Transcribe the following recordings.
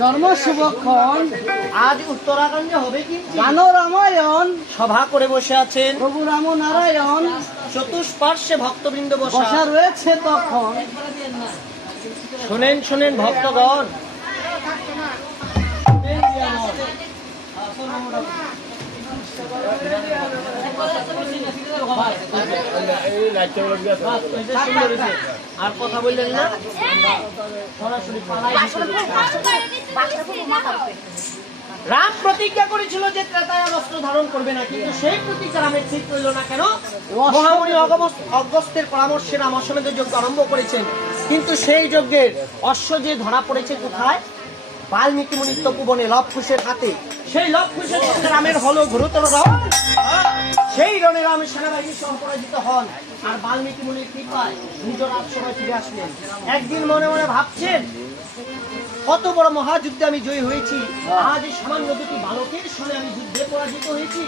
জন্ম শুভক্ষণ আজ উত্তরাখণ্ডে হবে কি গান রামায়ণ সভা করে বসে আছেন প্রভু রাম নারায়ণ চতুষ্পার্শ্বে ভক্তবৃন্দ বসা রয়েছে তখন শোনেন শোনেন ভক্তগণ আর কথা বললেন না রাম প্রতিজ্ঞা করেছিল যে ত্রেতায় বস্ত্র ধারণ করবে না, কিন্তু সেই প্রতিজ্ঞা রামের ঠিক রইল না কেন? মহামুনি অগস্ত্যের পরামর্শে রাম অশ্বমেধ যজ্ঞ আরম্ভ করেছেন, কিন্তু সেই যজ্ঞের অশ্ব যে ধরা পড়েছে কোথায়? বাল্মীকি মুনির তপোবনে লবকুশের হাতে। সেই লবকুশের সঙ্গে রামের হল ঘোরতর রণ। সেই রণে রাম সেনাবাহিনী সহ পরাজিত হন, আর বাল্মীকি মুনির কৃপায় নিজ রাজসভায় ফিরে আসলেন। একদিন মনে মনে ভাবছেন, কত বড় মহাযুদ্ধে আমি জয়ী হয়েছি, আজ সামান্য দুটি বালকের সঙ্গে আমি যুদ্ধে পরাজিত হয়েছি।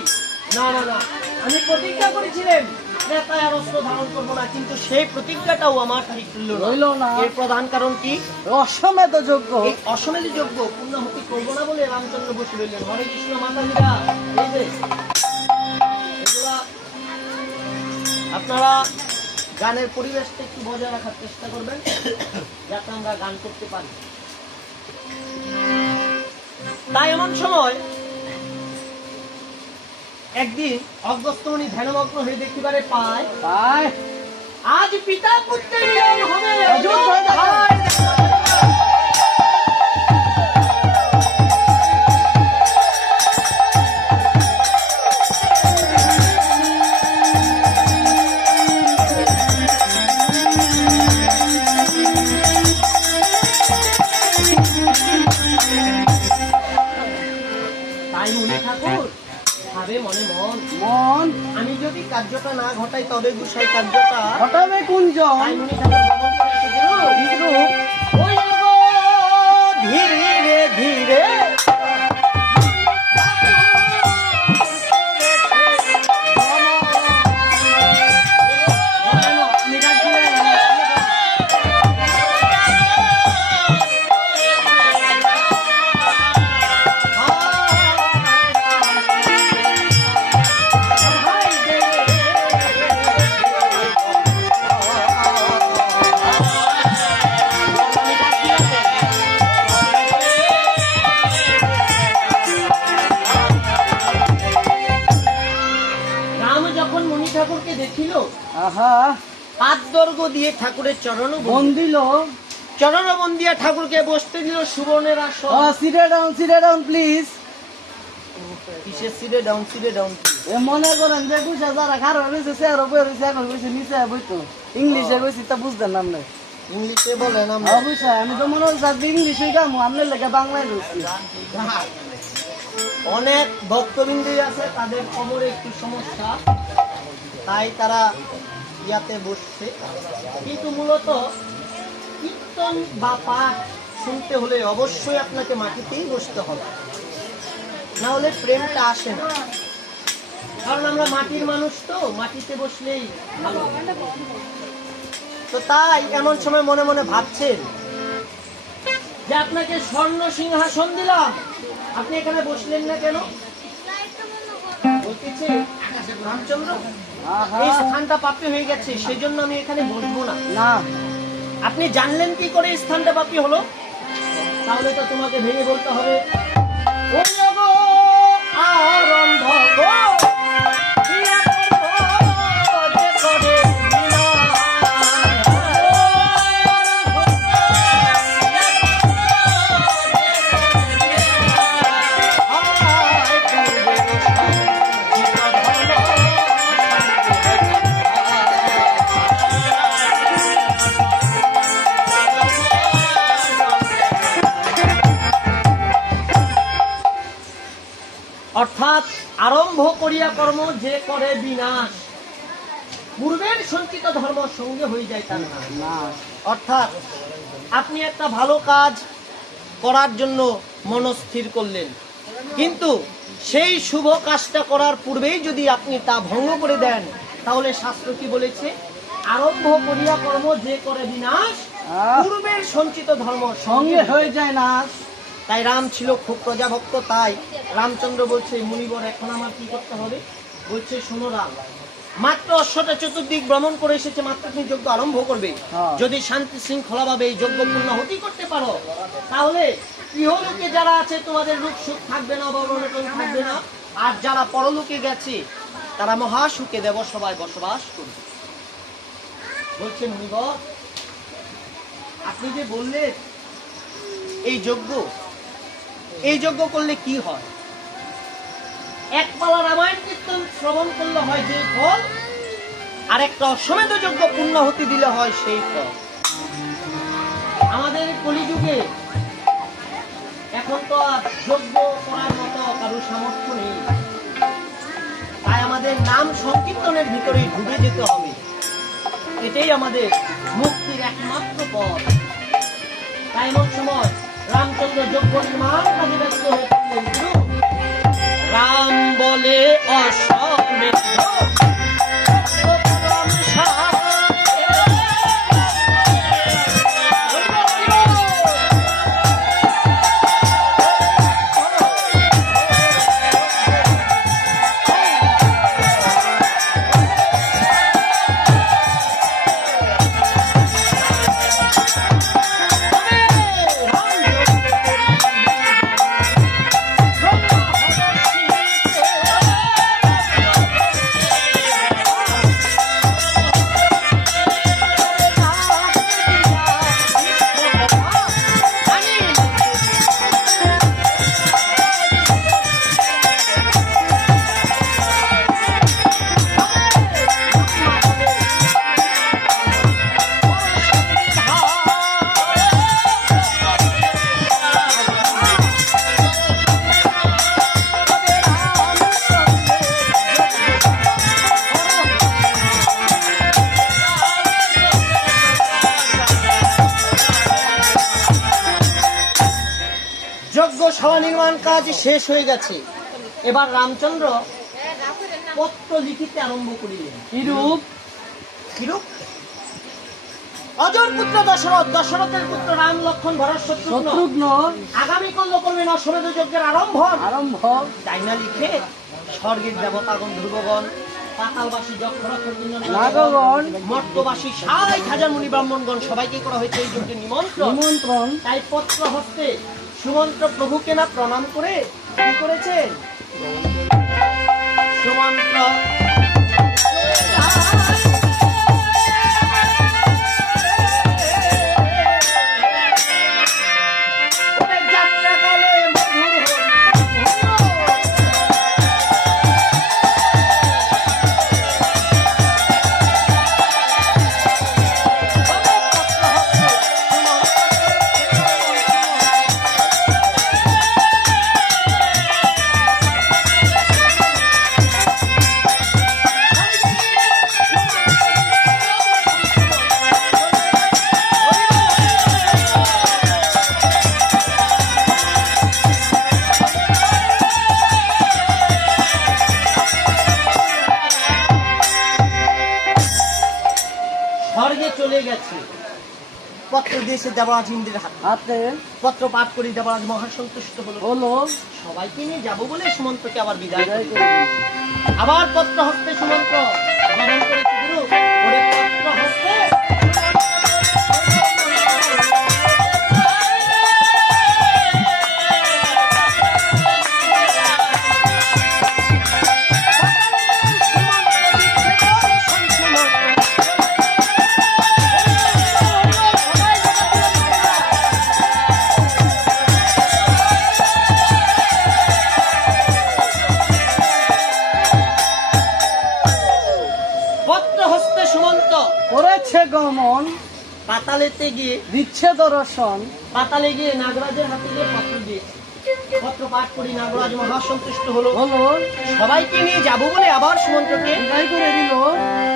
না না না, আমি প্রতিজ্ঞা করেছিলেন ত্রেতায় অস্ত্র ধারণ করবো না, কিন্তু সেই প্রতিজ্ঞাটাও আমার ঠিক রইল না। এর প্রধান কারণ কি? অশ্বমেধ যজ্ঞ। এই অশ্বমেধ যজ্ঞ পূর্ণাহুতি করবো না বলে রামচন্দ্র বসে রইলেন। হরে কৃষ্ণ মাতাজিরা, এই যে আপনারা গানের পরিবেশটা একটু বজায় রাখার চেষ্টা করবেন, যাতে আমরা গান করতে পারি। তাই এমন সময় একদিন অগস্ত্য মুনি ধ্যানমগ্ন হয়ে দেখিবারে পায় আজ পিতা পুত্রের মিলন হবে। তাই মুনি ঠাকুর ভাবে মনে মন মন, আমি যদি কার্যটা না ঘটাই তবে গুসাই কার্যটা ঘটাবে কুঞ্জন। তাই মুনি ঠাকুর ধীরে ধীরে ঠাকুরকে দেখিল, পাদদর্ঘ দিয়ে ঠাকুরের চরণ বন্দিল, চরণ বন্দিয়া ঠাকুরকে বসতে দিল সুবর্ণের আসন। সিটে ডাউন প্লিজ। কিসের সিটে ডাউন? সিটে ডাউন এ মনে করেন যে গুছা যারা খারাপ রয়েছে চেয়ার বই রয়েছে এখন কইছে নিচে বইতো ইংলিশে কইছি তা বুঝতেন না আপনি ইংলিশে বলেন আমরা অবশ্যই আমি তো মনে হচ্ছে আজকে ইংলিশে গামু আপনার লেগে বাংলায় রয়েছি অনেক ভক্তবৃন্দ আছে তাদের কোমরে একটু সমস্যা তাই তারা ইয়াতে বসছে কিন্তু মূলত কীর্তন বা পাঠ শুনতে হলে অবশ্যই আপনাকে মাটিতেই বসতে হবে না হলে প্রেমটা আসে না কারণ আমরা মাটির মানুষ তো মাটিতে বসলেই ভালো তো তাই এমন সময় মনে মনে ভাবছেন যে আপনাকে স্বর্ণ সিংহাসন দিলাম আপনি এখানে বসলেন না কেন বলতেছে রামচন্দ্র এই স্থানটা প্রাপ্তি হয়ে গেছে সেই জন্য আমি এখানে বসবো না না আপনি জানলেন কি করে এই স্থানটা প্রাপ্তি হলো তাহলে তো তোমাকে ভেঙে বলতে হবে ও গো আরম্ভ গো ক্রিয়া করব যে করে অর্থাৎ আরম্ভ করিয়া কর্ম যে করে বিনাশ পূর্বের সঞ্চিত ধর্ম সঙ্গে হয়ে যায় তার না অর্থাৎ আপনি একটা ভালো কাজ করার জন্য মনস্থির করলেন কিন্তু সেই শুভ কাজটা করার পূর্বেই যদি আপনি তা ভঙ্গ করে দেন তাহলে শাস্ত্র কি বলেছে আরম্ভ করিয়া কর্ম যে করে বিনাশ পূর্বের সঞ্চিত ধর্ম সঙ্গে হয়ে যায় না তাই রাম ছিল খুব প্রজাভক্ত তাই রামচন্দ্র বলছে মুনিবর এখন আমার কি করতে হবে বলছে শোনো রাম মাত্র অশ্বটা চতুর্দিক ভ্রমণ করে এসেছে মাত্র তুমি যজ্ঞ আরম্ভ করবে যদি শান্তি শৃঙ্খলা ভাবে এই যজ্ঞ পূর্ণাহুতি করতে পারো তাহলে ইহলোকে যারা আছে তোমাদের রূপ সুখ থাকবে না অবনটন থাকবে না আর যারা পরলোকে গেছে তারা মহাসুখে দেব সবাই বসবাস করবে বলছে মুনিবর আপনি যে বললেন এই যজ্ঞ করলে কি হয় এক পালা রামায়ণ কীর্তন শ্রবণ করলে হয় যে ফল আর একটা অশ্বমেধ যজ্ঞ পূর্ণাহুতি দিলে হয় সেই ফল আমাদের কলিযুগে এখন তো আর যজ্ঞ করার মতো কারো সামর্থ্য নেই তাই আমাদের নাম সংকীর্তনের ভিতরে ডুবে যেতে হবে এটাই আমাদের মুক্তির একমাত্র পথ তাই এমন সময় রামচন্দ্র যজ্ঞ নির্মাণ কাজে ব্যস্ত হয়ে পড়লেন রাম বলে অশ্বমেধ যজ্ঞশালা নির্মাণ কাজ শেষ হয়ে গেছে এবার রামচন্দ্র পত্র লিখিতে আরম্ভ করিলেন কিরূপ অজর পুত্র দশরথ দশরথের পুত্র রাম লক্ষ্মণ ভরত শত্রুঘ্ন আগামী কল্য করবেন অশ্বমেধ যজ্ঞের আরম্ভ তাই না লিখে স্বর্গের দেবতাগণ ধ্রুবগণ পাতালবাসী যক্ষরক্ষণ মর্তবাসী ৬০,০০০ মুনি ব্রাহ্মণগণ সবাইকে করা হয়েছে এই যজ্ঞের নিমন্ত্রণ তাই পত্র হস্তে সুমন্ত্র প্রভুকে না প্রণাম করে কি করেছেন সুমন্ত্র স্বর্গে চলে গেছে। পত্র দিয়েছে দেবরাজ ইন্দ্রের হাতে। হাতে পত্র পাঠ করে দেবরাজ মহাসন্তুষ্ট হলো। হলো সবাইকে নিয়ে যাবো বলে সুমন্তকে আবার বিদায় বিদায় করে করে দিল। আবার পত্র হস্তে সুমন্ত গমন করেছে গুরু। ওরে পত্র হস্তে পত্র হস্তে সুমন্ত করেছে গমন পাতালেতে গিয়ে দিচ্ছে দর্শন পাতালে গিয়ে নাগরাজের হাতে গিয়ে পত্র দিয়েছে। পত্র পাঠ করি নাগরাজ মহাসন্তুষ্ট হলো। হলো সবাইকে নিয়ে যাবো বলে আবার সুমন্তকে বিদায় করে দিল।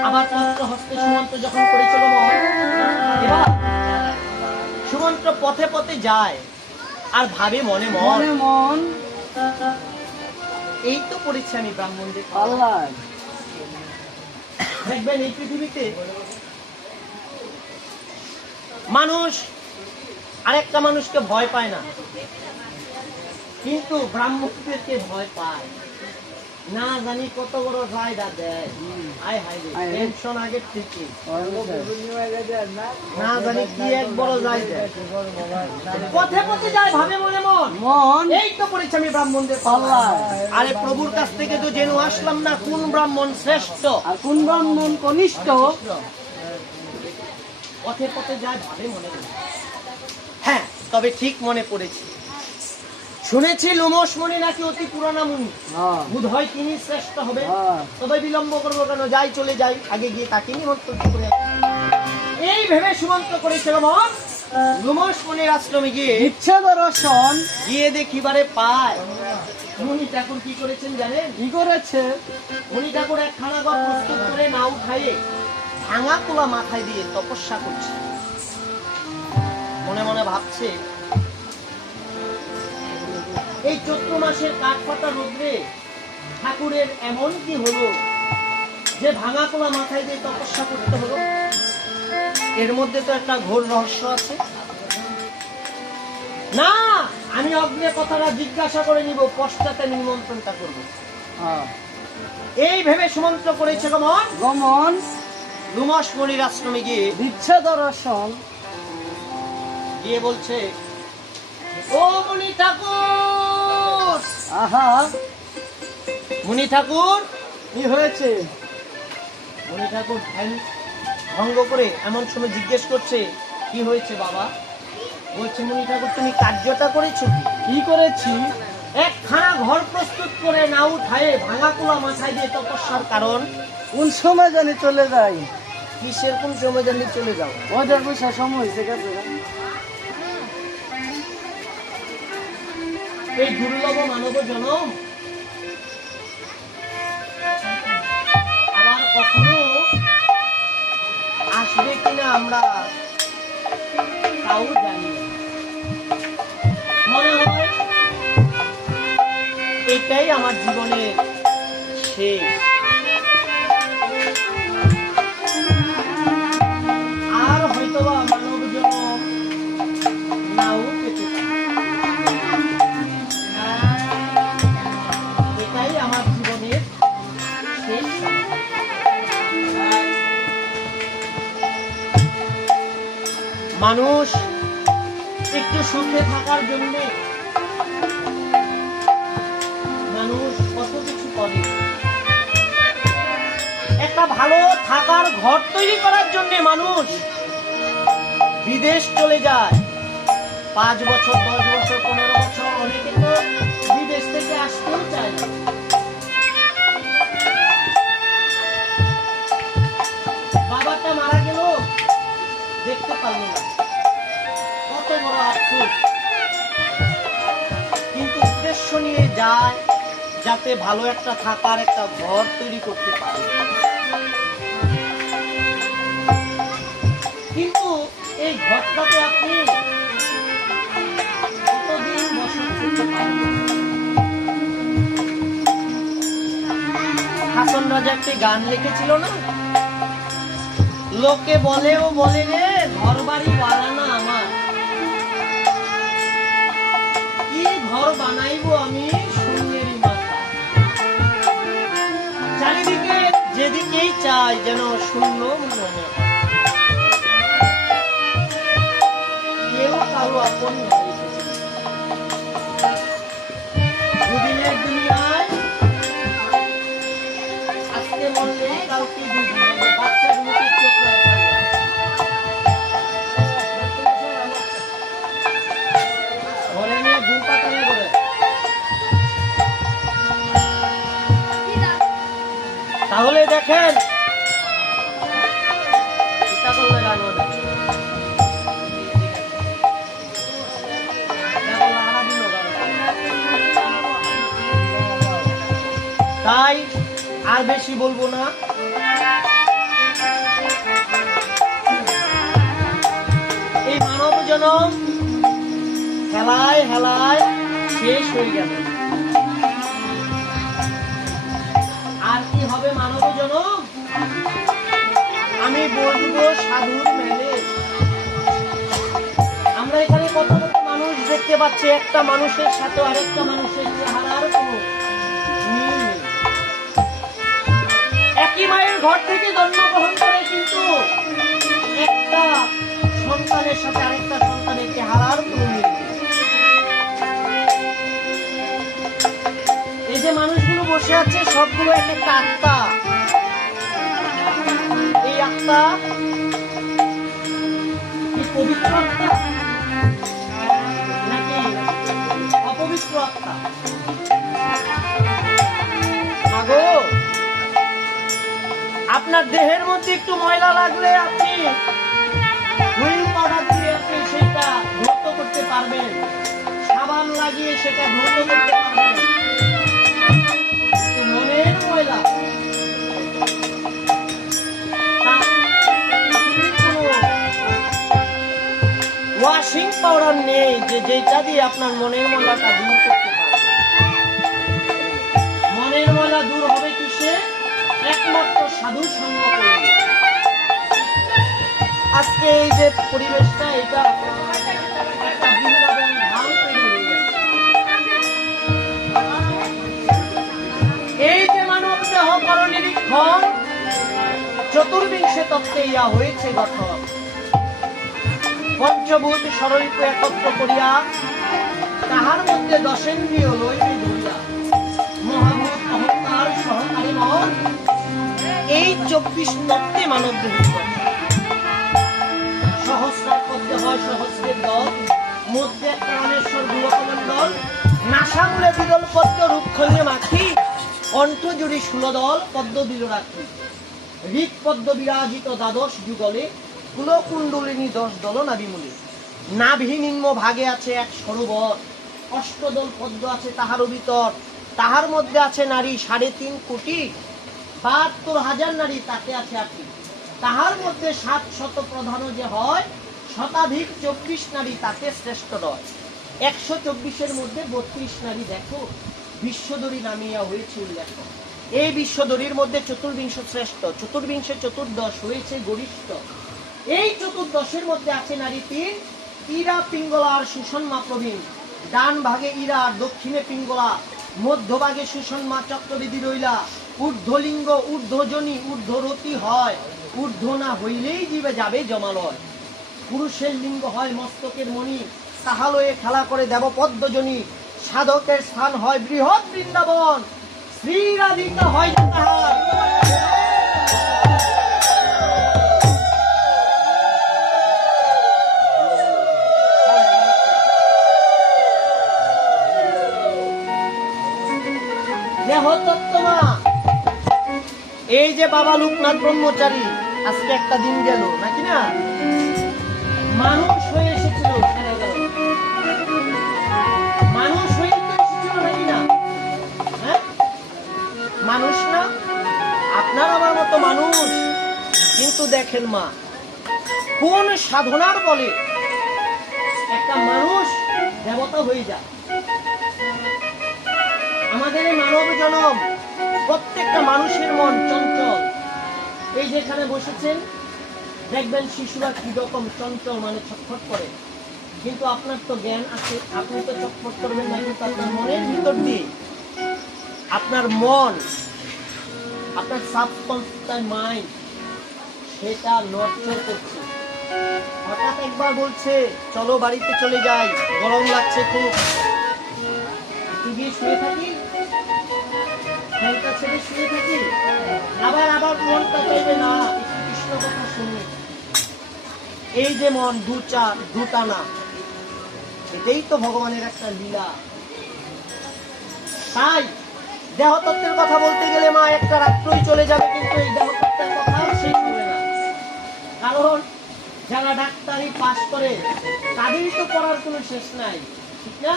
আবার পত্র হস্তে সুমন্ত যখন করেছিল মন, এবার সুমন্ত পথে পথে যায় আর ভাবে মনে মন, মনে মন এই তো পড়েছি আমি ব্রাহ্মণদের। আল্লাহ দেখবেন এই পৃথিবীতে মানুষ আরেকটা মানুষকে ভয় পায় না, কিন্তু ব্রাহ্মণদেরকে ভয় পায়। না জানি কত বড় রায়দা দেয়। আয় হায় রে, আয় রে। টেনশন আগের থেকে। না জানি কি এক বড় যায় দেয়। পথে পথে যায় ভাবে মনে মন, মন এই তো পড়েছি আমি ব্রাহ্মণদের আল্লাহ। আরে প্রভুর কাছ থেকে তো জেনে আসলাম না কোন ব্রাহ্মণ শ্রেষ্ঠ। আর কোন ব্রাহ্মণ কনিষ্ঠ পথে পথে যায় ভাবে মনে মনে। হ্যাঁ, তবে ঠিক মনে পড়েছে, শুনেছি লোমস মুনি নাকি অতি পুরানা মুনি, হ্যাঁ বোধ হয় তিনি শ্রেষ্ঠ হবে। হ্যাঁ তবে বিলম্ব করবো কেন, যাই চলে যাই, আগে গিয়ে তাকে নিমন্ত্রণ করে আসি। এই ভেবে সুমন্ত করেছিল মন, লোমস মুনির আশ্রমে গিয়ে দিচ্ছে দর্শন গিয়ে দেখিবারে পায় মুনি ঠাকুর কি করেছেন জানেন? কি করেছে? মুনি ঠাকুর এক খানা ঘর প্রস্তুত করে নাও খাইয়ে ভাঙা কোলা মাথায় দিয়ে তপস্যা করছে। মনে মনে ভাবছে, এই চৈত্র মাসের কাঠফাটা রোদ্রে ঠাকুরের এমন কি হলো যে ভাঙা কোলা মাথায় দিয়ে তপস্যা করতে হলো? এর মধ্যে তো একটা ঘোর রহস্য আছে। না, আমি অগ্নে কথাটা জিজ্ঞাসা করে নিব, পশ্চাতে নিমন্ত্রণটা করবো। হ্যাঁ এই ভেবে সুমন্ত করেছে গমন, গমন লুমস মনির আশ্রমে গিয়ে দিচ্ছে দর্শন গিয়ে বলছে, ও মুনি ঠাকুর, আহা মুনি ঠাকুর। কি হয়েছে? মুনি ঠাকুর ধ্যান ভঙ্গ করে এমন সময় জিজ্ঞেস করছে, কি হয়েছে বাবা? বলছে, মুনি ঠাকুর তুমি কার্যটা করেছো কি? কি করেছি? একখানা ঘর প্রস্তুত করে না উঠায়ে ভাঙা কোলা মাথায় দিয়ে তপস্যার কারণ কোন সময় জানি চলে যাই? কিসের কোন সময় জানি চলে যাও? ওদের বসে সময় হয়েছে গেছে। এই দুর্লভ মানব জনম আবার কখনো আসবে কিনা আমরা তাও জানি না। মনে হয় এটাই আমার জীবনের শেষ। আর হয়তোবা মানব জনম নাও পেতে পারি। এটাই আমার জীবনের শেষ সময়। মানুষ একটু সুখে থাকার জন্য মানুষ কত কিছু করে। একটা ভালো থাকার ঘর তৈরি করার জন্য মানুষ বিদেশ চলে যায়। 5 বছর, 10 বছর, 15 বছর, অনেকে তো বিদেশ থেকে আসতেও চায় না। বাবাটা মারা গেল, দেখতে পারল না, কত বড় আফসোস। কিন্তু উদ্দেশ্য নিয়ে যায় যাতে ভালো একটা থাকার একটা ঘর তৈরি করতে পারে। কিন্তু এই ঘরটাতে আপনি কতদিন বসবাস করতে পারবেন? হাসন রাজা একটি গান লিখেছিল না, লোকে বলেও বলে রে ঘর বাড়ি বানানা আমার, কি ঘর বানাইবো আমি শূন্যেরই মাথা। চারিদিকে যেদিকেই চাই যেন শূন্য মনে হয়, কেউ কারো আপন নাই। দুদিনের দুনিয়ায় আজকে মরলে কাউকে দুদিন, বাচ্চাগুলোকে চোখরা ঘরে নিয়ে ঘুম পাতালে করে। তাহলে দেখেন চিন্তা করলে গান হবে। তাই আর বেশি বলবো না, এই মানব জনম হেলায় হেলায় শেষ হয়ে গেল। আর কি হবে মানব জনম? আমি বলবো সাধুর মেলে। আমরা এখানে কত কত মানুষ দেখতে পাচ্ছি, একটা মানুষের সাথে আরেকটা মানুষের চেহারার কোনো মিল নেই। একই মায়ের ঘর থেকে জন্মগ্রহণ করে কিন্তু একটা সন্তানের সাথে আরেকটা সন্তানের চেহারার কোনো মিল নেই। এই যে মানুষগুলো বসে আছে সবগুলো এক একটা আত্মা। এই আত্মা কি পবিত্র আত্মা নাকি অপবিত্র আত্মা? মাগো, আপনার দেহের মধ্যে একটু ময়লা লাগলে আপনি হুইল পাউডার দিয়ে আপনি সেটা ধৌত করতে পারবেন, সাবান লাগিয়ে সেটা ধৌত করতে পারবেন। মনের ময়লা ওয়াশিং পাউডার নেই যেটা দিয়ে আপনার মনের ময়লাটা দূর করতে পারবেন। মনের ময়লা দূর হবে কিসে? একমাত্র সাধু সঙ্গ করলে। আজকে এই যে পরিবেশটা, এটা একটা বৃন্দাবন ধাম তৈরি হয়ে গেছে। এই যে মানব দেহ পর নিরীক্ষণ চতুর্বিংশে তত্ত্বে ইয়া হয়েছে গঠন। পঞ্চভূত স্বরূপ একত্র করিয়া তাহার মধ্যে দশেন্দ্রিয় লইবে ধরিয়া মহাভূত অহংকার সহকারী মন, এই 24 তত্ত্বে মানব দেহ সহস্রার পদ্মে হয় সহস্রের দল, মধ্যে একটা রামেশ্বর গুলকমণ্ডল, নাসামূলে বিরল পদ্ম রূপখণ্ডে মাখি, কণ্ঠ জুড়ি 16 দল পদ্ম দিল রাখি, ঋক পদ্ম বিরাজিত দ্বাদশ যুগলে, কুলকুণ্ডলিনী 10 দল নাভিমূলে, নাভি নিম্ন ভাগে আছে এক সরোবর, অষ্টদল পদ্ম আছে তাহার ভিতর, তাহার মধ্যে আছে নারী 3.5 কোটি, 72,000 নারী তাকে আছে 8টি, তাহার মধ্যে 700 প্রধান যে হয়, শতাধিক 24 নারী তাকে শ্রেষ্ঠ নয়। 124-এর মধ্যে 32 নারী দেখো বিশ্বদরী নামিয়া হয়েছে উল্লেখ। এই বিশ্বদরীর মধ্যে চতুর্বিংশ শ্রেষ্ঠ, চতুর্বিংশে চতুর্দশ হয়েছে গরিষ্ঠ। এই চতুর্দশের মধ্যে আছে নারী 3, ইরা পিঙ্গলা আর সুষন্মা প্রবীণ। ডান ভাগে ইরা আর দক্ষিণে পিঙ্গলা, মধ্যভাগে সুষন্মা চক্রবেদী রইলা। ঊর্ধ্বলিঙ্গ ঊর্ধ্বজনী ঊর্ধ্বরতি হয়, ঊর্ধ্ব না হইলেই জীবে যাবে জমালয়। পুরুষের লিঙ্গ হয় মস্তকের মণি, তাহালয়ে খেলা করে দেবপদ্মজনী। সাধকের স্থান হয় বৃহৎ বৃন্দাবন, শ্রী রাধিকা হয় তাহার। দেহতত্ত্বমা এই যে বাবা লোকনাথ ব্রহ্মচারী আজকে একটা দিন গেল নাকি না, মানুষ হয়ে এসেছিল, মানুষ হয়ে এসেছিল নাকি না? হ্যাঁ, মানুষ না আপনার আমার মতো মানুষ। কিন্তু দেখেন মা, কোন সাধনার বলে একটা মানুষ দেবতা হয়ে যায়। আমাদের এই মানব জনম, প্রত্যেকটা মানুষের মন চঞ্চল। এই যেখানে বসেছেন দেখবেন শিশুরা কি রকম চঞ্চল মানে ছটফট করে, কিন্তু আপনার তো জ্ঞান আছে, আপনি তো ছটফট করবেন না, কিন্তু আপনার মনের ভিতর দিয়ে আপনার মন, আপনার সাবকনসিয়াস মাইন্ড সেটা নড়চড় করছে। হঠাৎ একবার বলছে চলো বাড়িতে চলে যাই, গরম লাগছে খুব, টিভি শুয়ে থাকি, ফ্যানটা ছেড়ে শুয়ে থাকি, আবার আবার মনটা চাইবে না একটু কৃষ্ণ কথা শুনি। এই যে মন দুটানা, এটাই তো ভগবানের একটা লীলা। তাই দেহতত্ত্বের কথা বলতে গেলে মা একটা রাত্রই চলে যাবে, কিন্তু এই দেহতত্ত্বের কথা শেষ হবে না। কারণ যারা ডাক্তারি পাস করে তাদেরই তো পড়ার কোনো শেষ নাই, ঠিক না?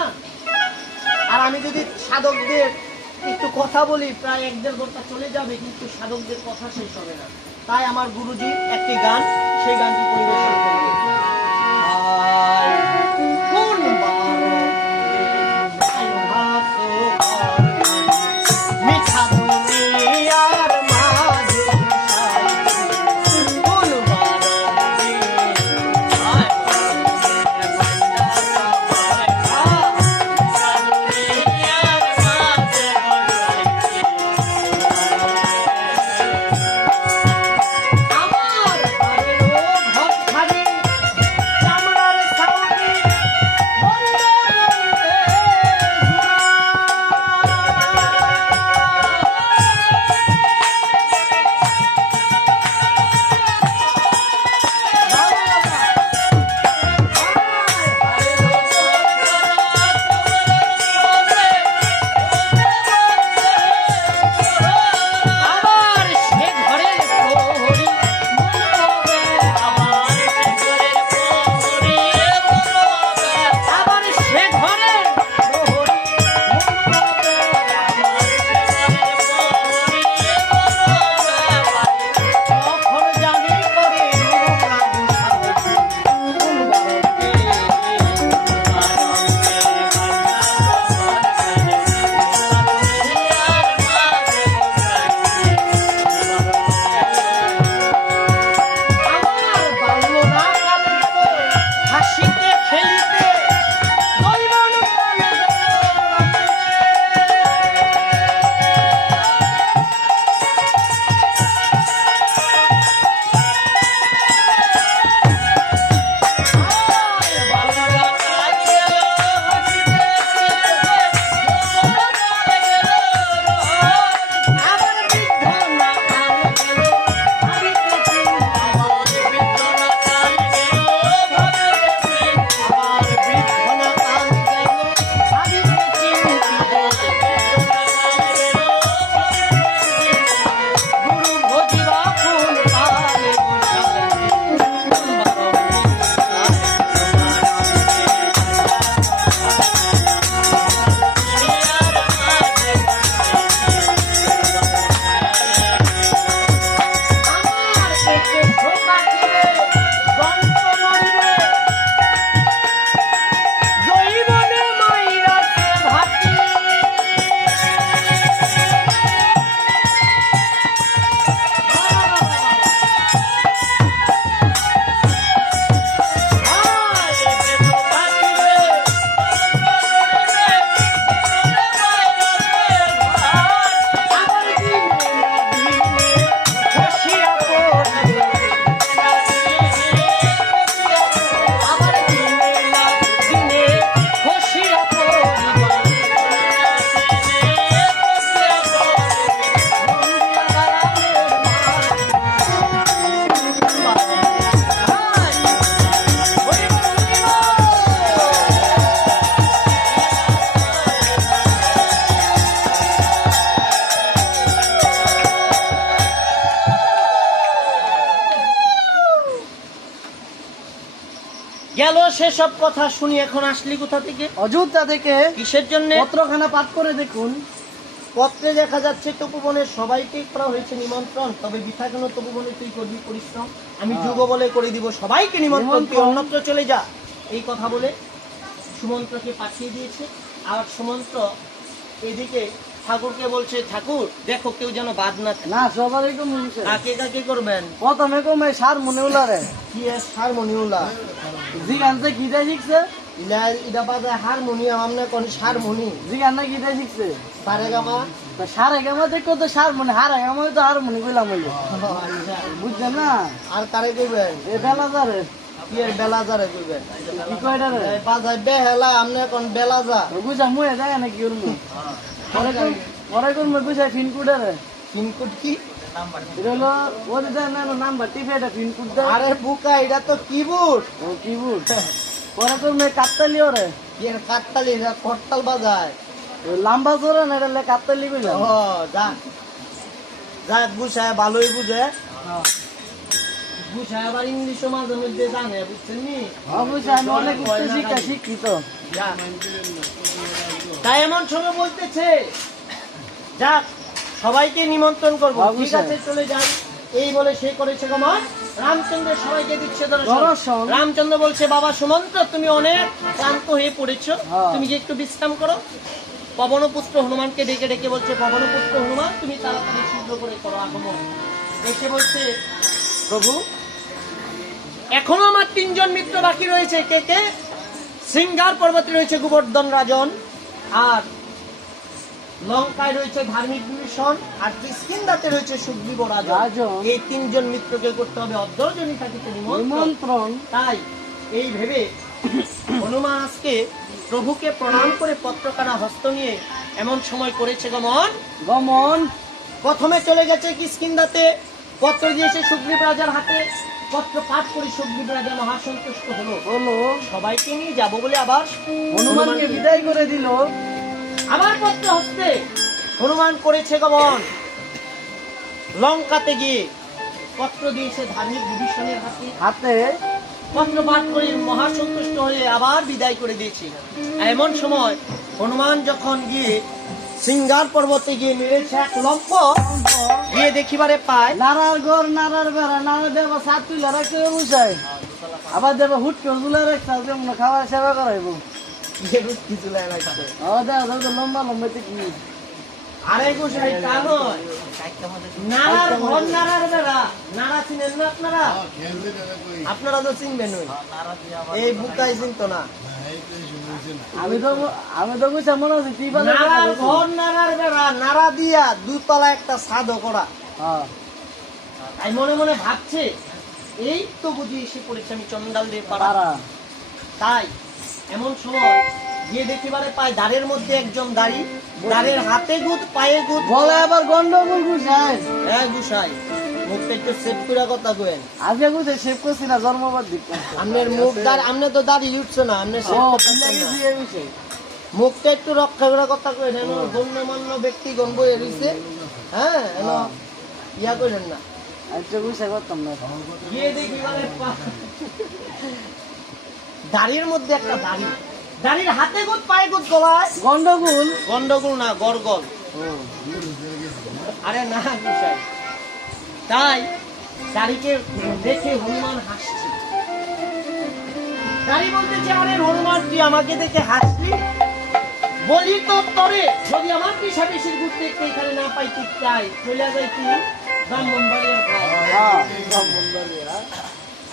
আর আমি যদি সাধকদের একটু কথা বলি, প্রায় 1-1.5 ঘন্টা চলে যাবে, কিন্তু সাধকদের কথা শেষ হবে না। তাই আমার গুরুজির একটি গান, সেই গানটি পরিবেশন করবে। কোন মিঠা দুনিয়ার মাঝে কোন গেল সেসব কথা শুনি, এখন আসলি কোথা থেকে? অযোধ্যা থেকে। কিসের জন্য? পত্রখানা পাঠ করে দেখুন। পত্রে দেখা যাচ্ছে তপোবনের সবাইকেই করা হয়েছে নিমন্ত্রণ, তবে বৃথা কেন তপোবনে তুই করবি পরিশ্রম, আমি যুগ বলে করে দিব সবাইকে নিমন্ত্রণ, তুই অন্যত্র চলে যা। এই কথা বলে সুমন্ত্রকে পাঠিয়ে দিয়েছে। আর সুমন্ত্র এদিকে ঠাকুরকে বলছে, ঠাকুর দেখো কেউ যেন বাদ না থাকে। না সবারই কম বুঝছে কাকে কাকে করবেন? প্রথমে কমে সার মনে উলারে কি হারমোনিউলা জিগানতে গীতা শিখছে ইলা ইদা বাজে হারমোনিয়াম আমনে কোন হারমোনি জিগানা গীতা শিখছে সারেগামা। তো সারে গামা দেখো তো সার মনে হারা গামা তো হারমোনি কইলাম হইল বুঝছেন না আর কারে কইবেন? এ বেলা যারে কি এর বেলাজারে কইবেন? কি কয়টা রে এই বাজায় বেহেলা আমনে কোন বেলাজা। বুঝা মুয়ে যায় না কি করবো পরে করবো বুঝা ফিনকুডে রে পিনকোড কি? এটা হলো ওদের দেয় না নাম্বার টিপে এটা ফিনকুড দেয় আরে বুকা এটা তো কিবোর্ড। ও কিবোর্ড পরে করবো কাত্তালিও রে কি এর কাটতালি এটা করতাল বাজায়। ওই লাম্বা জোরে না এটা কাত্তালি কইলাম ও যা যা বুঝায় ভালোই বুঝে। বুঝায় আবার ইংলিশও মাঝে মধ্যে জানে, বুঝছেন নি? অবশ্যই আমি অনেক উচ্চ শিক্ষা শিক্ষিত যা। তাই এমন সময় বলতেছে, যাক সবাইকে নিমন্ত্রণ করবো, ঠিক আছে চলে যান। এই বলে সে করেছে গমন। রামচন্দ্র সবাইকে দিচ্ছে দর্শন। দর্শন। রামচন্দ্র বলছে, বাবা সুমন্ত তুমি অনেক ক্লান্ত হয়ে পড়েছো, হ্যাঁ। তুমি যে একটু বিশ্রাম করো। পবনপুত্র হনুমানকে ডেকে ডেকে বলছে, পবনপুত্র হনুমান তুমি তাড়াতাড়ি শীঘ্র করে করো আগমন। এসে বলছে, প্রভু এখনো আমার 3 জন মিত্র বাকি রয়েছে। কে কে? শৃঙ্গার পর্বতে রয়েছে গোবর্ধন রাজন, আর লঙ্কায় রয়েছে ধার্মিক বিভীষণ, আর কিষ্কিন্ধাতে রয়েছে সুগ্রীব রাজন। রাজন। এই 3 জন মিত্রকে করতে হবে অর্ধজনী থাকিতে নিমন্ত্রণ। নিমন্ত্রণ তাই এই ভেবে হনুমান আজকে প্রভুকে প্রণাম করে পত্রখানা হস্ত নিয়ে এমন সময় করেছে গমন। গমন প্রথমে চলে গেছে কিষ্কিন্ধাতে, পত্র দিয়েছে সুগ্রীব রাজার হাতে। পত্র পাঠ করে সুগ্রীব রাজা মহাসন্তুষ্ট হলো। হলো সবাইকে নিয়ে যাব বলে আবার হনুমানকে বিদায় করে দিল আবার পত্র হস্তে হনুমান করেছে গমন। লঙ্কাতে গিয়ে পত্র দিয়েছে ধার্মিক বিভীষণের হাতে। হাতে পত্র পাঠ করে মহাসন্তুষ্ট হয়ে আবার বিদায় করে দিয়েছে। এমন সময় হনুমান যখন গিয়ে শৃঙ্গার পর্বতে গিয়ে মেরেছে এক লম্প, গিয়ে দেখিবারে পায় নারার ঘর নারার বেড়া নারা দেব সাত তুলে রাখতে বুঝায় আবার দেব হুট করে তুলে রাখতে যেমন খাওয়া সেবা করাইব কিছু লাগছে। লম্বা লম্বা কি আরে গোসাই তা নয়, নারার ঘর নারার বেড়া। নারা চিনেন না আপনারা? আপনারা তো চিনবেন ওই। এই বুকাই চিনতো না। আমি তো বুঝছি মনে হচ্ছে টিপা নারার ঘর নারার বেড়া, নারা দিয়া দুতলা একটা ছাদও করা। তাই মনে মনে ভাবছে, এই তো বুঝি এসে পড়েছে আমি চন্ডাল দিয়ে পাড়া। তাই এমন সময় গিয়ে দেখিবারে পায় দ্বারের মধ্যে একজন দাঁড়ি, দ্বারের হাতে গুদ পায়ে গুদ। বলে আবার গন্ডগোল বুঝায় হ্যাঁ গুসাই, মুখটা একটু সেভ করে কথা কেন? আজকে বুঝে সেভ করছি না জন্মবার দিক আপনার মুখ দাঁড়, আপনি তো দাড়ি উঠছে না, আপনি মুখটা একটু রক্ষা করে কথা কেন? গণ্যমান্য ব্যক্তি গণ বয়ে রয়েছে, হ্যাঁ ইয়া করেন না। আচ্ছা বুঝে করতাম না গিয়ে দেখি দাড়ির মধ্যে একটা দাড়ি, দাড়ির হাতে গুদ পায়ে গুদ গলায় গন্ডগোল গন্ডগোল না গরগল। আরে না গুসাই। তাই দাড়িকে দেখে হনুমান হাসছে। দাড়ি বলতেছে, আরে হনুমান তুই আমাকে দেখে হাসলি? বলি তো তরে যদি আমার পিসা পিসির গুড় দেখতে এখানে না পাই তুই চাই চলে যাই কি ব্রাহ্মণবাড়িয়ার খায়।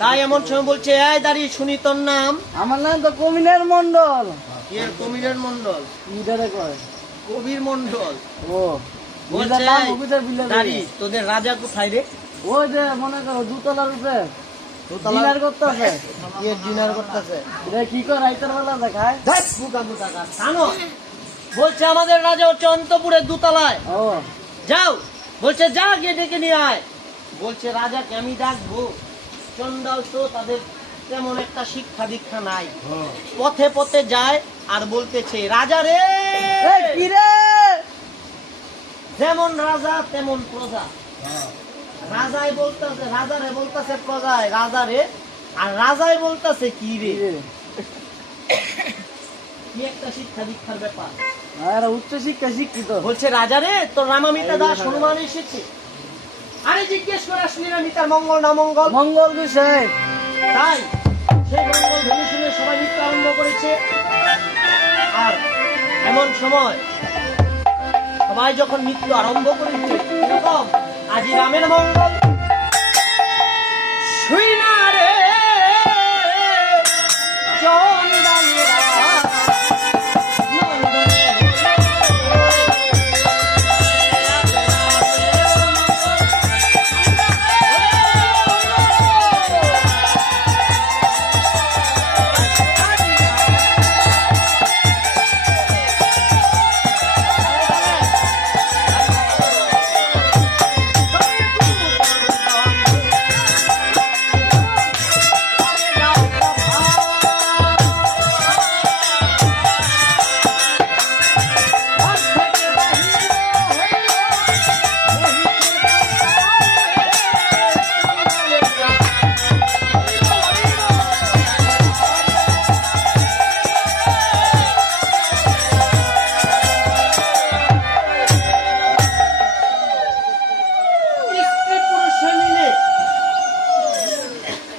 তাই এমন সময় বলছে, এই দাঁড়িয়ে শুনি তোর নাম? আমার নাম তো কমিনের মন্ডল এর কবিরের মন্ডল, ইদারে কয় কবির মন্ডল। ও বলছে, নাম অভিধার বিলে দাঁড়ি তোদের রাজা কোথায় রে? ওই যে মনে করো দুতলার উপরে ডিনার করতেছে এর ডিনার করতেছে। এটা কি করে রাইতের বেলা দেখায় বলছে আমাদের রাজা হচ্ছে অন্তপুরের দোতলায়। ও যাও, বলছে যা গিয়ে ডেকে নিয়ে আয়। বলছে রাজাকে আমি ডাকবো? চন্ডাল তো তাদের তেমন একটা শিক্ষা দীক্ষা নাই, পথে পথে যায় আর বলতেছে রাজা রে, এই কি রে যেমন রাজা তেমন প্রজা। রাজাই বলতেছে রাজারে, বলতেছে প্রজায় রাজারে, আর রাজাই বলতেছে কি রে। কি একটা শিক্ষা দীক্ষার ব্যাপার। আর উচ্চ শিক্ষা শিক্ষিত বলছে রাজা রে, তোর রামামিতা দাস হনুমান এসেছে। আরে জিজ্ঞেস করে আসলি না মিতার মঙ্গল না মঙ্গল? মঙ্গল বিষয় তাই সেই মঙ্গল ধ্বনি শুনে সবাই নৃত্য আরম্ভ করেছে। আর এমন সময় সবাই যখন নৃত্য আরম্ভ করেছে এরকম আজি রামের মঙ্গল শুই না রে চন্দালেরা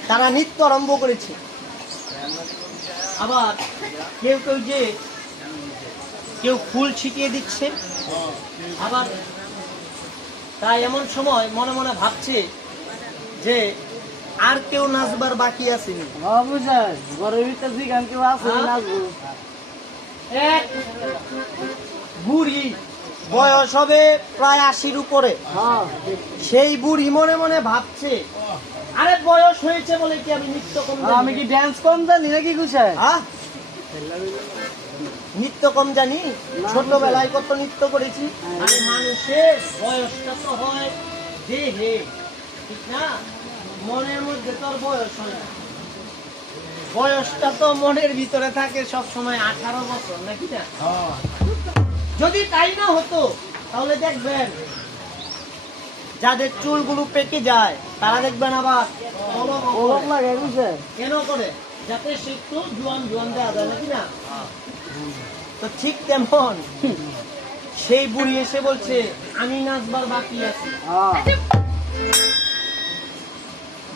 তারা নৃত্য আরম্ভ করেছে। আবার কেউ কেউ যে কেউ ফুল ছিটিয়ে দিচ্ছে, আবার তাই এমন সময় মনে মনে ভাবছে যে আর কেউ নাচবার বাকি আসেনি। বুঝাই ঘরের ভিতরে জিগান কেউ আছে নাচবো। এক বুড়ি বয়স হবে প্রায় 80-র উপরে, সেই বুড়ি মনে মনে ভাবছে আরে বয়স হয়েছে বলে কি আমি নৃত্য কম জানি? আমি কি ড্যান্স কম জানি নাকি গুছাই? নৃত্য কম জানি? ছোটবেলায় কত নৃত্য করেছি। আরে মানুষের বয়সটা তো হয় দেহে, ঠিক না? মনের মধ্যে তোর বয়স হয় না। বয়সটা তো মনের ভিতরে থাকে সব সময় 18 বছর, নাকি না? যদি তাই না হতো তাহলে দেখবেন যাদের চুলগুলো পেকে যায় তারা দেখবেন আবার ওরকম লাগে বুঝাই। কেন করে? যাতে সে একটু জোয়ান জোয়ান দেওয়া যায়, নাকি না? তো ঠিক তেমন সেই বুড়ি এসে বলছে আমি নাচবার বাকি আছি।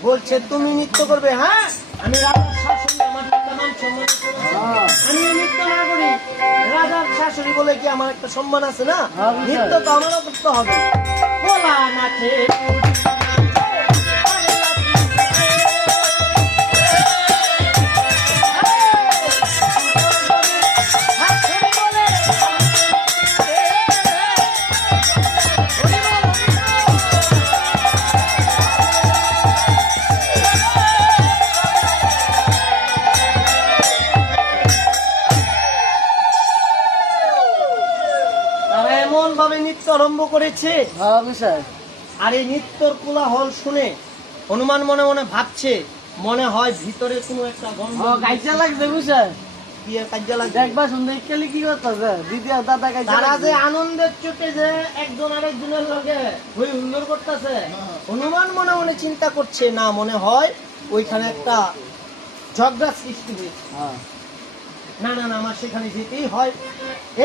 বলছে তুমি নৃত্য করবে? হ্যাঁ, আমি রাজার শাশুড়ি, আমার একটা মান সম্মান আছে। আমি নৃত্য না করি, রাজার শাশুড়ি বলে কি আমার একটা সম্মান আছে না? নৃত্য তো আমারও করতে হবে। বলা নাচে ভাবে নৃত্য আরম্ভ করেছে। আর এই নৃত্যর কোলাহল শুনে হনুমান মনে মনে ভাবছে মনে হয় ভিতরে কোনো একটা গন্ধ গাইজা লাগছে বুঝাই। দেখবা সুন্দর কি করতেছে দ্বিতীয় দাদা তারা যে আনন্দের চোটে যে একজন আরেকজনের লগে হই হুল্লোড় করতেছে, হনুমান মনে মনে চিন্তা করছে না মনে হয় ওইখানে একটা ঝগড়া সৃষ্টি হয়েছে। না না না, আমার সেখানে যেতেই হয়।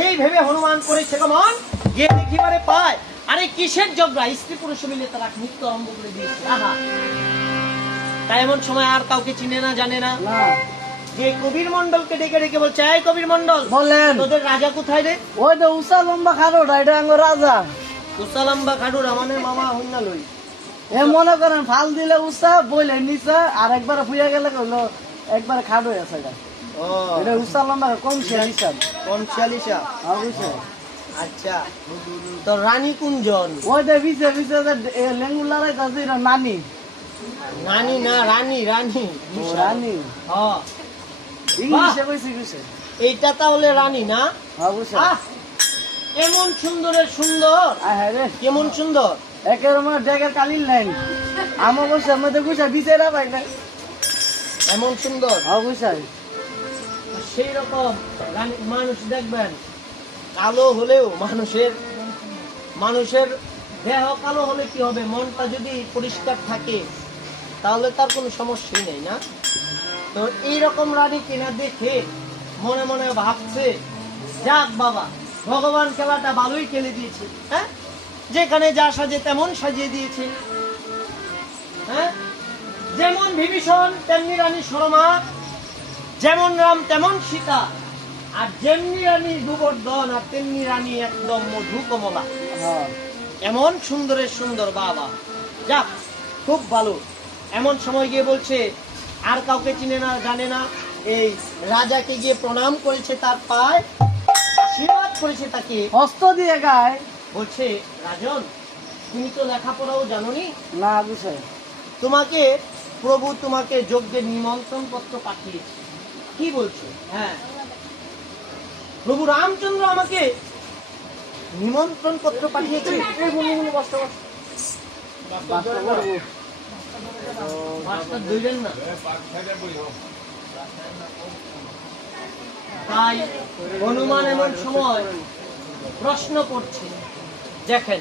এই ভেবে হনুমান করেছে কেমন গিয়ে দেখিবারে পায় আরে কিসের ঝগড়া, স্ত্রী পুরুষ মিলে তারা নৃত্য আরম্ভ করে দিয়েছে। আহা, তাই এমন সময় আর কাউকে চিনে না জানে না, যে কবির মন্ডলকে ডেকে ডেকে বলছে এই কবির মন্ডল বলেন তোদের রাজা কোথায় রে? ওই তো উষা লম্বা খাড়োটা, এটা আমার রাজা। উষা লম্বা খাড়ুর আমাদের মামা হইনা লই। এ মনে করেন ফাল দিলে উষা বইলে নিচে আর একবার ফুয়া গেলে কইলো একবার খাড়ো আছে। এটা উষা লম্বা কম শিয়ালিশা, কোন শিয়ালিশা? আচ্ছা, তো রানী কুঞ্জন ওই যে বিছে বিছে লেঙ্গু লড়াইতাছে, এটা নানি। নানি না রানী, রানী রানী। হ্যাঁ, ইংলিশে কইছি কইছে। এইটা তাহলে রানী না? অবশ্যই। এমন সুন্দরের সুন্দর, কেমন সুন্দর একের মধ্যে ডেকের কালির লাইন আমার বসে মধ্যে গুছা বিছেরা পাই না, এমন সুন্দর। অবশ্যই সেই রকম মানুষ দেখবেন কালো হলেও মানুষের দেহ কালো হলে কি হবে, মনটা যদি পরিষ্কার থাকে তাহলে তার কোনো সমস্যাই নেই না? তো এইরকম রানী কিনা দেখে মনে মনে ভাবছে যাক বাবা, ভগবান খেলাটা ভালোই খেলে দিয়েছে। হ্যাঁ, যেখানে যা সাজে তেমন সাজিয়ে দিয়েছে। হ্যাঁ, যেমন বিভীষণ তেমনি রানী সরমা, যেমন রাম তেমন সীতা, আর যেমনি রানী গোবর্ধন আর তেমনি রানী একদম মধু কমলা। হ্যাঁ। এমন সুন্দরের সুন্দর বাবা, যাক খুব ভালো। এমন সময় গিয়ে বলছে আর কাউকে চিনে না জানে না, এই রাজাকে গিয়ে প্রণাম করেছে, তার পায় আশীর্বাদ করেছে তাকে, হস্ত দিয়ে গায়। বলছে রাজন তুমি তো লেখাপড়াও জানোনি, না বুঝে তোমাকে প্রভু তোমাকে যজ্ঞের নিমন্ত্রণ পত্র পাঠিয়েছে। কি বলছো? হ্যাঁ, প্রভু রামচন্দ্র আমাকে নিমন্ত্রণ পত্র পাঠিয়েছে। মাস্টার ধরলেন না, তাই হনুমান এমন সময় প্রশ্ন করছে। দেখেন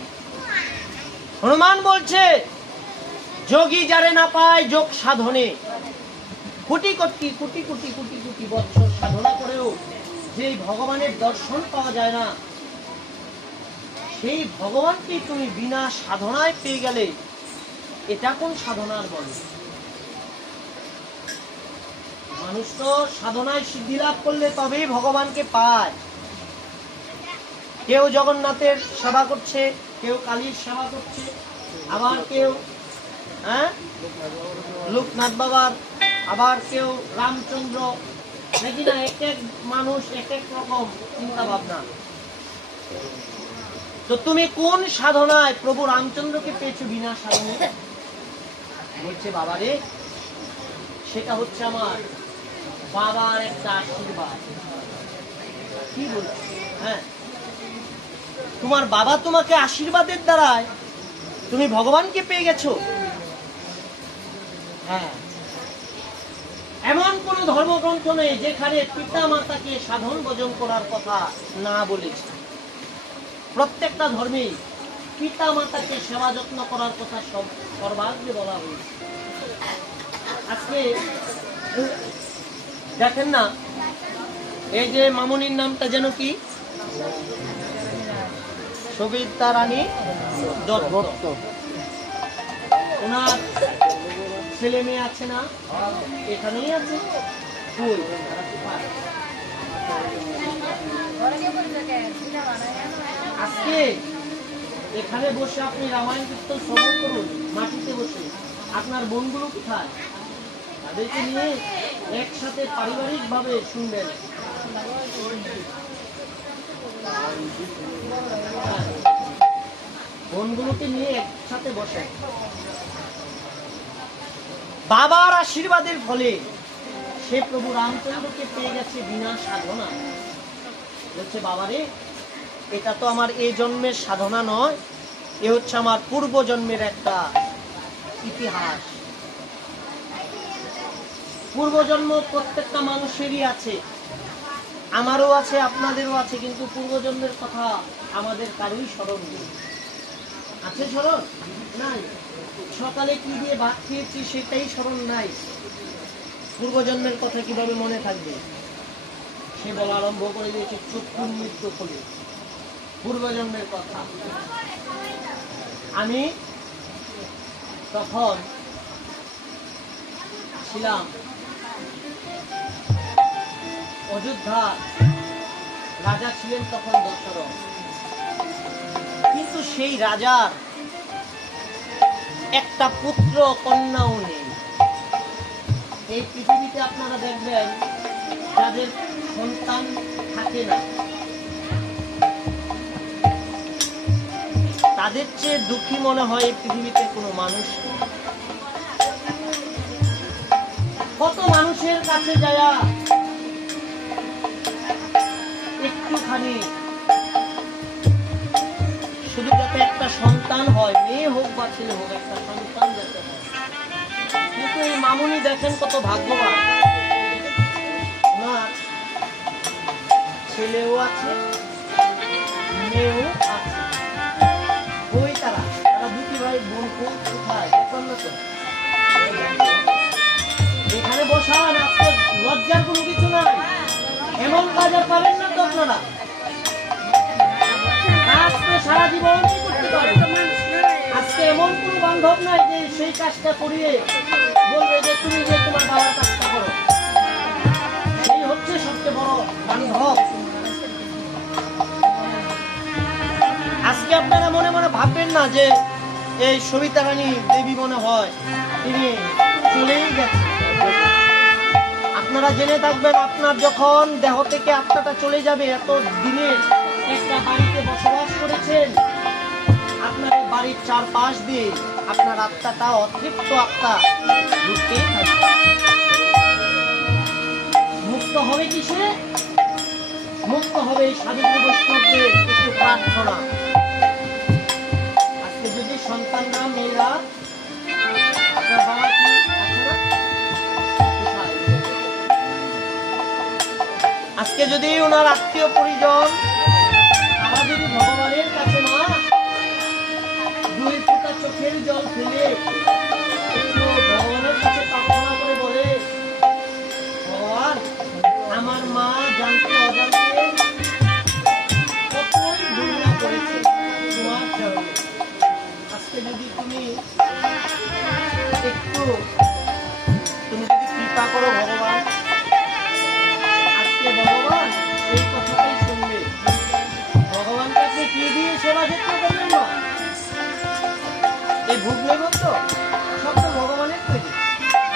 হনুমান বলছে যোগী যারে না পায় যোগ সাধনে, কোটি কোটি কোটি কোটি কোটি কোটি বছর সাধনা করেও যে ভগবানের দর্শন পাওয়া যায় না, সেই ভগবানকে তুমি বিনা সাধনায় পেয়ে গেলে এটা কোন সাধনার বলে? মানুষ তো সাধনায় সিদ্ধি লাভ করলে তবেই ভগবানকে পায়। কেউ জগন্নাথের সেবা করছে, কেউ কালীর সেবা করছে, আবার কেউ লোকনাথ বাবার, আবার কেউ রামচন্দ্র, নাকি না? এক এক মানুষ এক এক রকম চিন্তা ভাবনা। তো তুমি কোন সাধনায় প্রভু রামচন্দ্রকে পেয়েছো বিনা সাধনে? বলছে বাবারে সেটা হচ্ছে আমার বাবার একটা আশীর্বাদ। কি বলছো? হ্যাঁ, তোমার বাবা তোমাকে আশীর্বাদের দ্বারায় তুমি ভগবানকে পেয়ে গেছো। হ্যাঁ, এমন কোন ধর্মগ্রন্থ নেই যেখানে পিতা মাতাকে সাধন ভজন করার কথা না বলেছে। প্রত্যেকটা ধর্মে পিতা মাতাকে সেবা যত্ন করার কথা সর্বাগ্রে বলা হয়েছে। আজকে দেখেন না, এই যে মামনির নামটা যেন কি, সবিতা রানী দত্ত, ওনার ছেলে মেয়ে আছে না? এখানেই আছে। আজকে এখানে বসে আপনি রামায়ণ কীর্তন শ্রবণ করুন, মাটিতে বসে। আপনার বোনগুলো কোথায়? তাদেরকে নিয়ে একসাথে পারিবারিক ভাবে শুনবেন। বোনগুলোকে নিয়ে একসাথে বসে। বাবার আশীর্বাদের ফলে সে প্রভু রামচন্দ্রকে পেয়ে গেছে বিনা সাধনা। বলছে বাবারে এটা তো আমার এই জন্মের সাধনা নয়, এ হচ্ছে আমার পূর্ব জন্মের একটা ইতিহাস। পূর্বজন্ম প্রত্যেকটা মানুষেরই আছে, আমারও আছে, আপনাদেরও আছে, কিন্তু পূর্বজন্মের কথা আমাদের কারোই স্মরণ নেই। আছে স্মরণ? নাই। সকালে কি দিয়ে ভাত খেয়েছি সেটাই স্মরণ নাই, পূর্বজন্মের কথা কিভাবে মনে থাকবে? সে বলা আরম্ভ করে দিয়েছে চক্ষুর মৃত্যু হলে পূর্বজন্মের কথা। আমি তখন ছিলাম অযোধ্যা, রাজা ছিলেন তখন দশরথ, কিন্তু সেই রাজার একটা পুত্র কন্যাও নেই। এই পৃথিবীতে আপনারা দেখবেন যাদের সন্তান থাকে না, তাদের চেয়ে দুঃখী মনে হয় এই পৃথিবীতে কোনো মানুষ নেই। কত মানুষের কাছে যায় একটুখানি শুধু যাতে একটা সন্তান হয়, মেয়ে হোক বা ছেলে হোক, একটা সন্তান যাতে হয়। কিন্তু এই মামুনি দেখেন কত ভাগ্যবান, ওনার ছেলেও আছে মেয়েও আছে। ওই তারা দুটি ভাই বোন কোথায় দেখলাম না তো, এখানে বসান। আজকে লজ্জার কোনো কিছু নাই, এমন কাজ আর পাবেন না তো আপনারা। আজকে সারা জীবন করতে পারেন। আজকে এমন কোন বান্ধব নাই যে সেই কাজটা করিয়ে বলবে যে তুমি যে তোমার বাবার কাজটা করো। সেই হচ্ছে সবচেয়ে বড় বান্ধব। আজকে আপনারা না যে এই সবিতা রানী দেবী মনে হয় তিনি চলেই গেছেন। আপনারা জেনে থাকবেন, আপনার যখন দেহ থেকে আত্মাটা চলে যাবে, এত দিনে একটা বাড়িতে বসবাস করেছেন, আপনার এই বাড়ির চারপাশ দিয়ে আপনার আত্মাটা, অতৃপ্ত আত্মা ঘুরতেই থাকবে। মুক্ত হবে কিসে? মুক্ত হবে এই সাধুগুরু বৈষ্ণবদের একটু প্রার্থনা। আজকে যদি সন্তানরা, মেয়েরা, আপনার বাবা কি আছে না? কোথায়? আজকে যদি ওনার আত্মীয় পরিজন তারা যদি ভগবানের কাছে না দুই ফোঁটা চোখের জল ফেলে একটু ভগবানের কাছে প্রার্থনা করে বলে, ভগবান আমার মা জানতে অজান্তে কতই ভুল করেছে তোমার কারণে, আজকে যদি তুমি একটু যদি কৃপা করো ভগবান, আজকে ভগবান এই কথাটাই শুনবে। ভগবান কাছে কি দিয়ে সেবা যত্ন করবেন না? এই ভোগ নৈবেদ্য সব তো ভগবানের তৈরি,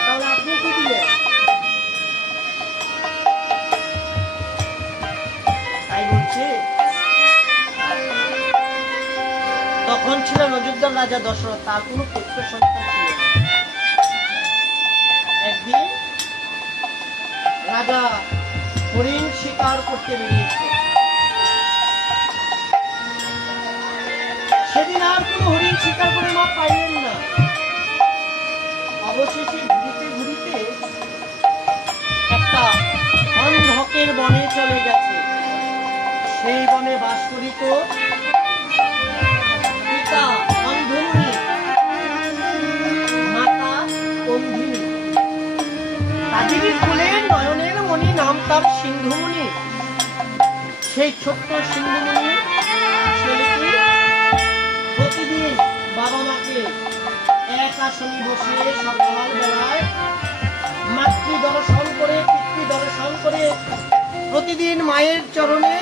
তাহলে আপনি কি দিলেন? তাই বলছে, তখন ছিলেন অযোধ্যার রাজা দশরথ, তার কোনো পুত্র সন্তান ছিল না। একদিন রাজা হরিণ শিকার করতে বেরিয়েছে। সেদিন আর কোনো হরিণ শিকার করে মা পাইলেন না। অবশেষে ঘুরিতে ঘুরিতে একটা অন্ধকের বনে চলে গেছে। সেই বনে বাস করিত পিতা অন্ধমুনি, মাতা অন্ধিনী। তাদেরই কোলে নয়নের মণি, নাম তার সিন্ধুমণি। সেই ছোট্ট সিন্ধুমণি ছেলেটি প্রতিদিন বাবা মাকে এক আসনে বসে সকাল বেলায় মাতৃ দর্শন করে, পিতৃ দর্শন করে প্রতিদিন মায়ের চরণে